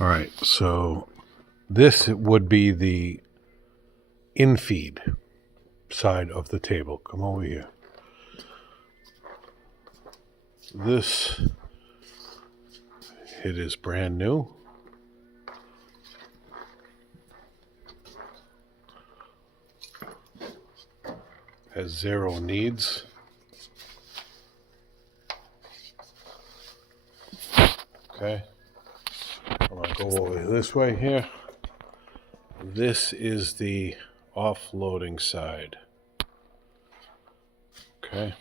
All right, so this would be the infeed side of the table. Come over here. This, it is brand new. Has 0 needs. Okay. I'm going to go over this way here. This is the offloading side. Okay.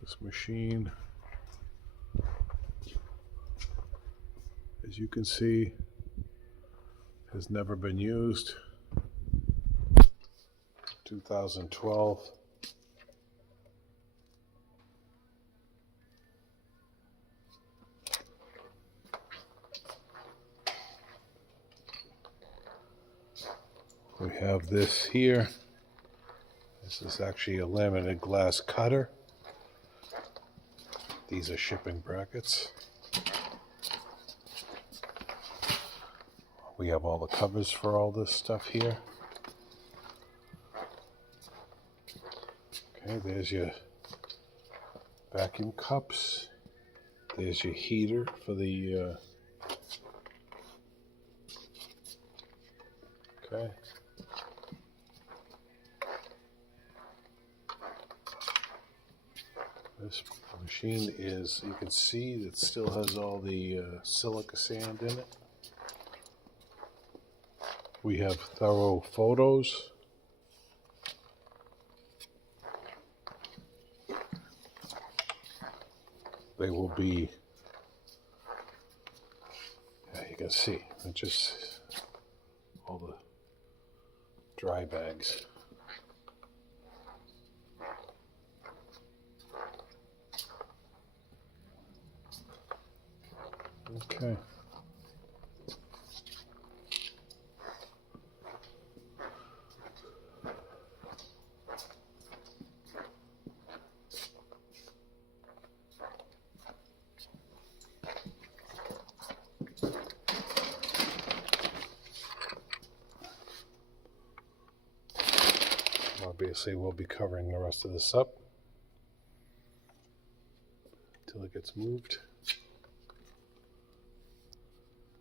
This machine, as you can see, has never been used. 2012. We have this here. This is actually a laminated glass cutter. These are shipping brackets. We have all the covers for all this stuff here. Okay, there's your vacuum cups. There's your heater for the okay. This machine is, you can see, it still has all the silica sand in it. We have thorough photos. They will be, yeah, you can see, it's just all the dry bags. Okay. Obviously, we'll be covering the rest of this up until it gets moved.